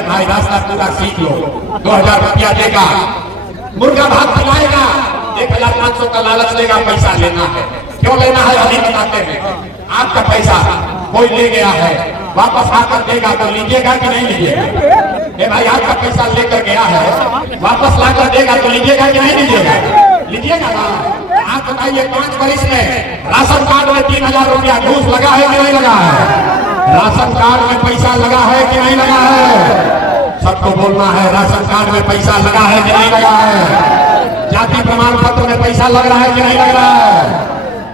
अरे भाई रास्ता पूरा सीख लो, 2000 रुपया देगा, मुर्गा भात खिलाएगा, 1500 का लालच लेगा, पैसा लेना है। क्यों लेना है अभी बताते हैं। आपका पैसा कोई ले गया है, वापस आकर देगा तो लीजिएगा कि नहीं लीजिएगा? भाई आपका पैसा लेकर गया है, वापस लाकर देगा तो लीजिएगा कि नहीं लीजिएगा? लीजिएगा ना। आप बताइए 5 वर्ष में राशन कार्ड में 3000 रुपया घूस लगा है कि नहीं लगा है? राशन कार्ड में पैसा लगा है कि नहीं लगा है? सबको बोलना है, राशन कार्ड में पैसा लगा है कि नहीं लगा है? जाति प्रमाण पत्र में पैसा लग रहा है कि नहीं लग रहा है?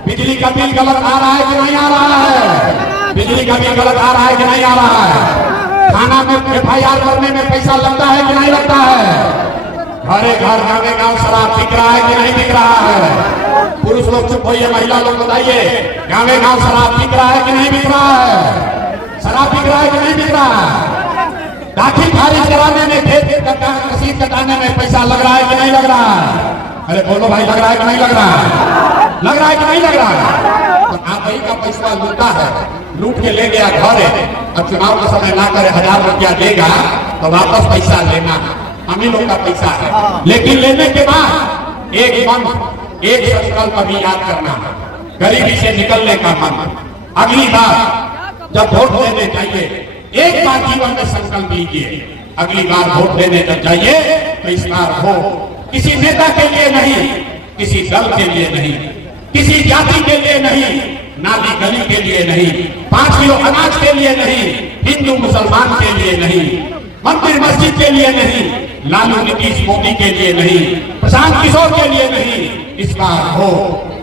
बिजली का बिल गलत आ रहा है कि नहीं आ रहा है? बिजली का बिल गलत आ रहा है कि नहीं आ रहा है? थाना में FIR करने में पैसा लगता है कि नहीं लगता है? घरे घर गाँव गाँव शराब बिक रहा है कि नहीं बिक रहा है? पुरुष लोग चुप होइए, महिला लोग बताइए, गाँव गाँव शराब बिक रहा है कि नहीं बिक रहा है? शराब बिक रहा है कि नहीं बिक रहा है? दाखिल खारिज कराने में, खेत रसीद कटाने में पैसा लग रहा है कि नहीं लग रहा है? अरे बोलो भाई, लग रहा है कि नहीं लग रहा है? लग रहा है कि नहीं लग रहा है? तो आप ही का पैसा लूटा है, लूट के ले गया घर, अब चुनाव का समय ला कर 1000 रुपया देगा तो वापस पैसा लेना है, हम ही लोग का पैसा है। लेकिन लेने के बाद एक मन, एक संकल्प अभी याद करना है, गरीबी से निकलने का मन। अगली बार जब वोट देने जाइए, एक बार जीवन में संकल्प लीजिए, अगली बार वोट देने जब जाइए तो इस बार हो किसी नेता के लिए नहीं, किसी दल के लिए नहीं, किसी जाति के लिए नहीं, नाली गली के लिए नहीं, 5 किलो अनाज के लिए नहीं, हिंदू मुसलमान के लिए नहीं, मंदिर मस्जिद के लिए नहीं, लालू नीतीश मोदी के लिए नहीं, प्रशांत किशोर के लिए नहीं। इस बार हो,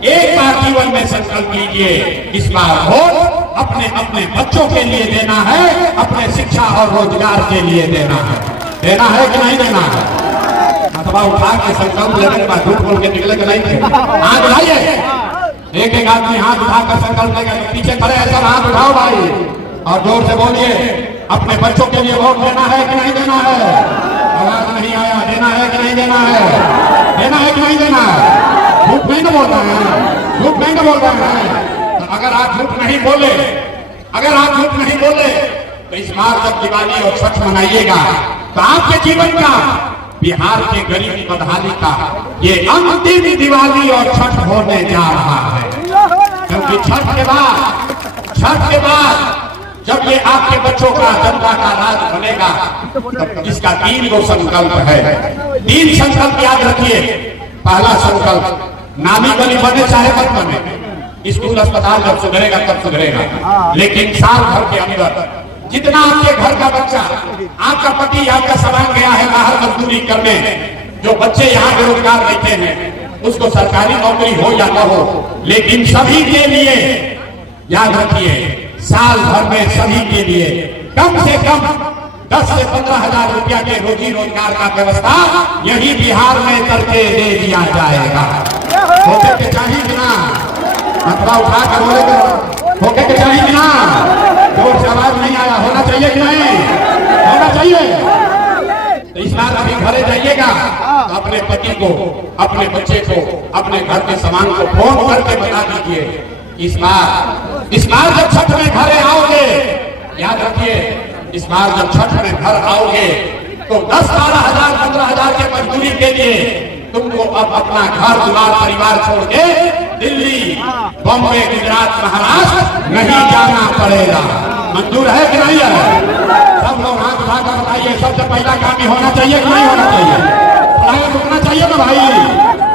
एक बार जीवन में संकल्प लीजिए, इस बार हो अपने अपने बच्चों के लिए देना है, अपने शिक्षा और रोजगार के लिए देना है। देना है कि नहीं देना है? अथवा उठा के संकल्प लेने के बाद झूठ बोल के निकले कि नहीं थे? हाथ उठाइए, एक एक आदमी हाथ उठाकर संकल्प लेगा, पीछे खड़े हैं सब हाथ उठाओ भाई और जोर से बोलिए, अपने बच्चों के लिए वोट देना है कि नहीं देना है? आवाज नहीं आया, देना है कि नहीं देना है? देना है कि नहीं देना है? झूठ नहीं बोल रहे हैं, झूठ नहीं बोल रहे हैं। तो अगर आप झूठ नहीं बोले, अगर आप झूठ नहीं बोले तो इस बार जब दिवाली और छठ मनाइएगा तो आपके जीवन का, बिहार के गरीब की बदहाली का ये अंतिम दिवाली और छठ होने जा रहा है। क्योंकि छठ के बाद जब ये आपके बच्चों का, जनता का राज बनेगा, तब इसका 3 गो संकल्प है। 3 संकल्प याद रखिए। पहला संकल्प, नामी गली बने चाहे मत बने, स्कूल अस्पताल जब सुधरेगा तब सुधरेगा, लेकिन साल भर के अंदर जितना आपके घर का बच्चा, आपका पति आपका सवाल गया है बाहर मजदूरी करने, जो बच्चे यहाँ बेरोजगार बैठे हैं, उसको सरकारी नौकरी हो या न हो, लेकिन सभी के लिए याद रखिए, साल भर में सभी के लिए कम से कम 10 से 15 हजार रुपया के रोजी रोजगार का व्यवस्था यही बिहार में करके दे दिया जाएगा। होके के चाहिए कि ना? अथवा उठा कर बोले, होके के चाहिए कि ना? जोर से आवाज नहीं आया, होना चाहिए कि नहीं? होना चाहिए। तो इस बार अभी घरे जाइएगा तो अपने पति को, अपने बच्चे को, अपने घर के सामान को फोन करके बता दीजिए। इस बार जब छठ में घरे आओगे, याद रखिए, इस बार जब छठ में घर आओगे तो 10, 12 हजार, 15 हजार के मजदूरी के लिए तुमको अब अपना घर द्वार परिवार छोड़ के दिल्ली, बॉम्बे, गुजरात, महाराष्ट्र नहीं जाना पड़ेगा। मंजूर है कि नहीं है? सब लोग हाथ उठाकर बताइए, सबसे पहला काम ही होना चाहिए कि नहीं होना चाहिए? पढ़ाई रुकना चाहिए ना भाई,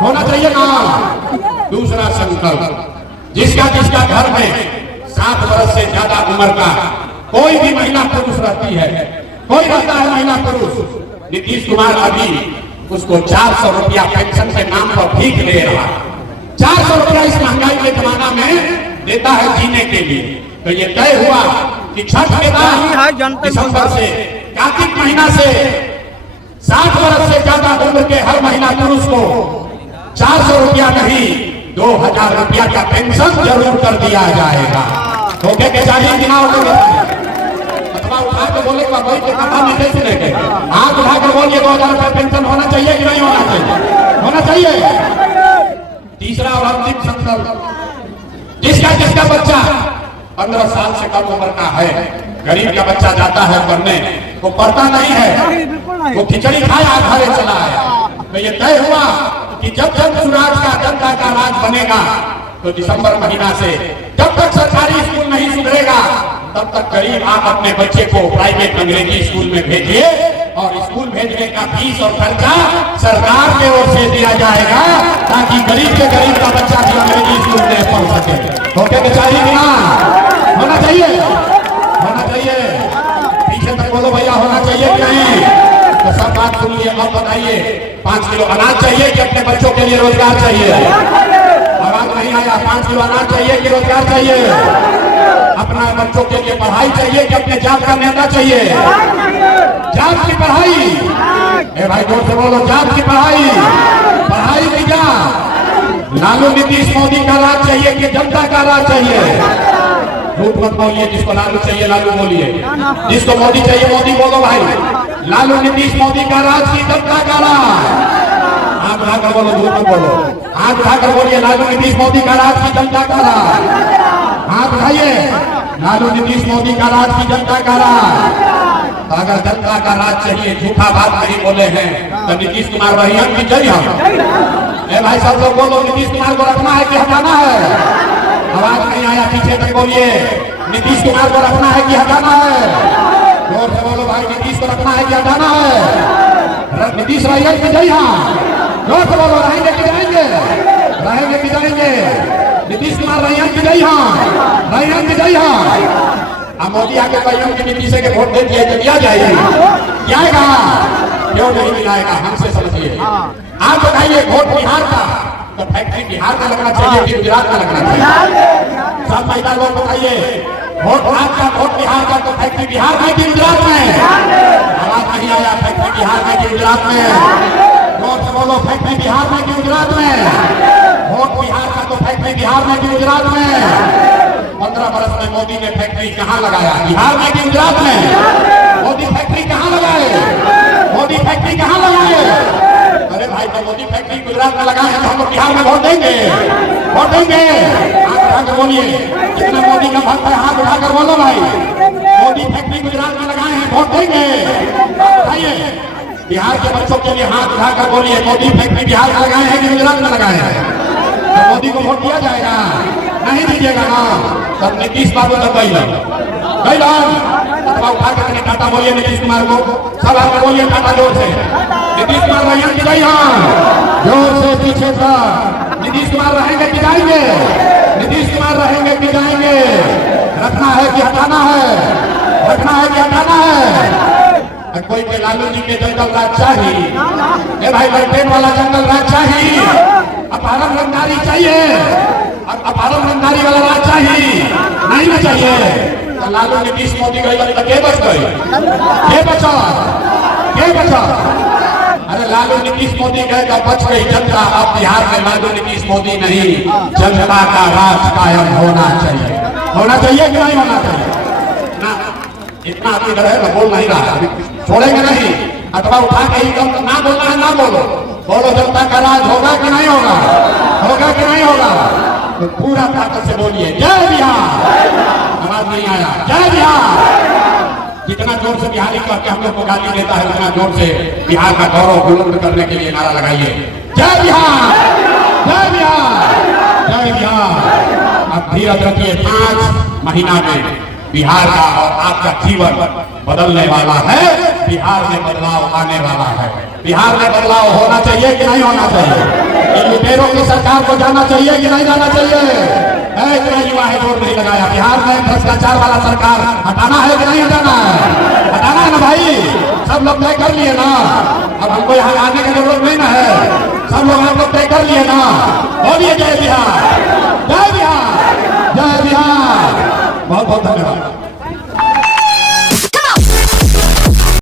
होना चाहिए ना? दूसरा संकल्प, जिसका घर में 7 वर्ष से ज्यादा उम्र का कोई भी महिला पुरुष रहती है, कोई रहता है महिला पुरुष, नीतीश कुमार अभी उसको 400 रुपया पेंशन के नाम पर भीख दे रहा है। 400 रुपया इस महंगाई के जमाना में देता है जीने के लिए। तो ये तय हुआ कि छठ के बाद दिसंबर से, कार्तिक महीना से 60 वर्ष से ज्यादा उम्र के हर महिला पुरुष को 400 रुपया नहीं, 2000 रुपया का पेंशन जरूर कर दिया जाएगा। होके के चाहिए कि ना होके? अथवा उठा के बोले कि भाई के कथा में कैसे लेके हाथ उठा कर बोलिए 2000 रुपया पेंशन होना चाहिए कि नहीं होना चाहिए? होना चाहिए। तीसरा और अंतिम संकल्प, जिसका बच्चा 15 साल से कम उम्र का है, गरीब का बच्चा जाता है पढ़ने वो पढ़ता नहीं है, वो खिचड़ी खाया घरे चला है। तो ये तय हुआ कि जब जब स्वराज का जनता का राज बनेगा तो दिसंबर महीना से जब तक सरकारी स्कूल नहीं सुधरेगा तब तक गरीब आप अपने बच्चे को प्राइवेट अंग्रेजी स्कूल में भेजिए और स्कूल भेजने का फीस और खर्चा सरकार की ओर से दिया जाएगा ताकि गरीब के गरीब का बच्चा भी अंग्रेजी स्कूल में पढ़ सके। होके के चाहिए कि ना होना चाहिए? होना चाहिए। पीछे तक बोलो भैया होना चाहिए कि नहीं? तो सब बात सुनिए। अब बताइए 5 किलो अनाज चाहिए कि अपने बच्चों के लिए रोजगार चाहिए? आवाज नहीं आया। 5 किलो अनाज चाहिए कि रोजगार चाहिए? अपना बच्चों के लिए पढ़ाई चाहिए कि अपने जात का नेता चाहिए? जात की पढ़ाई। ए भाई जोर से बोलो, जात की पढ़ाई। पढ़ाई की जात। लालू नीतीश मोदी का राज चाहिए कि जनता का राज चाहिए? झूठ मत बोलिए। जिसको लालू चाहिए लालू बोलिए, जिसको मोदी चाहिए मोदी बोलो भाई। लालू नीतीश मोदी का राज की जनता का राज? हाथ उठाकर बोलो, झूठ मत बोलो। हाथ उठाकर बोलिए लालू नीतीश मोदी का राज की जनता का राज। हाथ उठाइए। लालू नीतीश मोदी का राज की जनता का राज। तो अगर जनता का राज चाहिए, झूठा बात नहीं बोले हैं तो नीतीश कुमार बढ़िया की जय हम। ए भाई सब लोग बोलो, नीतीश कुमार को रखना है कि हटाना है? आवाज नहीं आया। पीछे तक बोलिए, नीतीश कुमार को रखना है कि हटाना है? जोर से बोलो भाई, नीतीश को रखना है कि हटाना है? नीतीश रहेंगे कि जय हाँ? जोर से बोलो, रहेंगे कि जाएंगे? रहेंगे कि जाएंगे? नीतीश कुमार रहेंगे कि जय हाँ? रहेंगे कि जय हाँ? अब मोदी आके कहिए कि नीतीश के वोट दे दिया तो क्या जाएगी? जाएगा? क्यों नहीं मिलाएगा? हमसे समझिए। आप बताइए, वोट बिहार का तो फैक्ट्री बिहार का लगना चाहिए कि गुजरात का लगना चाहिए? सब महिला लोग बताइए, वोट आपका वोट बिहार का तो फैक्ट्री बिहार में कि गुजरात में? आवाज नहीं आया। फैक्ट्री बिहार में कि गुजरात में? जोर से बोलो, फैक्ट्री बिहार में कि गुजरात में? वोट बिहार का तो फैक्ट्री बिहार में कि गुजरात में? 15 वर्ष में मोदी ने फैक्ट्री कहाँ लगाया? बिहार में कि गुजरात में? मोदी फैक्ट्री कहाँ लगाए? मोदी फैक्ट्री कहाँ लगाए? अरे भाई, तो मोदी फैक्ट्री गुजरात में लगाए हैं तो हम लोग बिहार में वोट देंगे? वोट देंगे? हाथ उठाकर बोलिए, जितना मोदी का भक्त है हाथ उठाकर बोलो भाई। मोदी फैक्ट्री गुजरात में लगाए हैं, वोट देंगे? बताइए। बिहार के बच्चों के लिए हाथ उठाकर बोलिए, मोदी फैक्ट्री बिहार में लगाए हैं कि गुजरात में लगाए हैं? तो मोदी को वोट दिया जाएगा? नहीं दीजिएगा ना? तब नीतीश बाबू तक गई उठा के टाटा बोलिए नीतीश कुमार को। सब आप बोलिए टाटा जोर से। नीतीश कुमार रहेंगे कि नहीं? हाँ जोर से पीछे था। नीतीश कुमार रहेंगे कि जाएंगे? नीतीश कुमार रहेंगे कि जाएंगे? रखना है कि हटाना है? रखना है कि हटाना है? कोई के लालू जी के जंगल राज चाहिए? ए भाई, ललटेन वाला जंगल राज चाहिए? अपहरण रंगदारी चाहिए? अपहरण रंगदारी वाला राज चाहिए? नहीं ना चाहिए? तो लालू नीतीश मोदी गई तो के बच गई? के बचा? के बचा? अरे लालू नीतीश मोदी गए तो बच गई जनता। अब बिहार में लालू नीतीश मोदी नहीं, जनता का राज कायम होना चाहिए। होना चाहिए कि नहीं होना चाहिए? ना इतना आपकी तरह है, बोल नहीं रहा, छोड़ेंगे नहीं। अथवा उठा के ही ना बोलना है ना बोलो। बोलो, जनता का राज होगा कि नहीं होगा? होगा कि नहीं होगा? तो पूरा ताकत से बोलिए जय बिहार। आवाज नहीं आया। जय बिहार। जितना जोर से बिहारी करके हम लोग को गाली देता है उतना जोर से बिहार का गौरव बुलंद करने के लिए नारा लगाइए, जय बिहार, जय बिहार, जय बिहार। अब धीरज रखिए, 5 महीना में बिहार का और आपका जीवन बदलने वाला है। बिहार में बदलाव आने वाला है। बिहार में बदलाव होना चाहिए कि नहीं होना चाहिए? इन लुटेरों की सरकार को जाना चाहिए कि नहीं जाना चाहिए? इतना युवा है जोर नहीं लगाया। बिहार में भ्रष्टाचार वाला सरकार हटाना है कि नहीं हटाना है? हटाना है ना भाई? सब लोग तय कर लिए ना? अब हमको यहाँ आने की जरूरत नहीं ना है। सब लोग आप लोग तय कर लिए ना? बोलिए जय बिहार।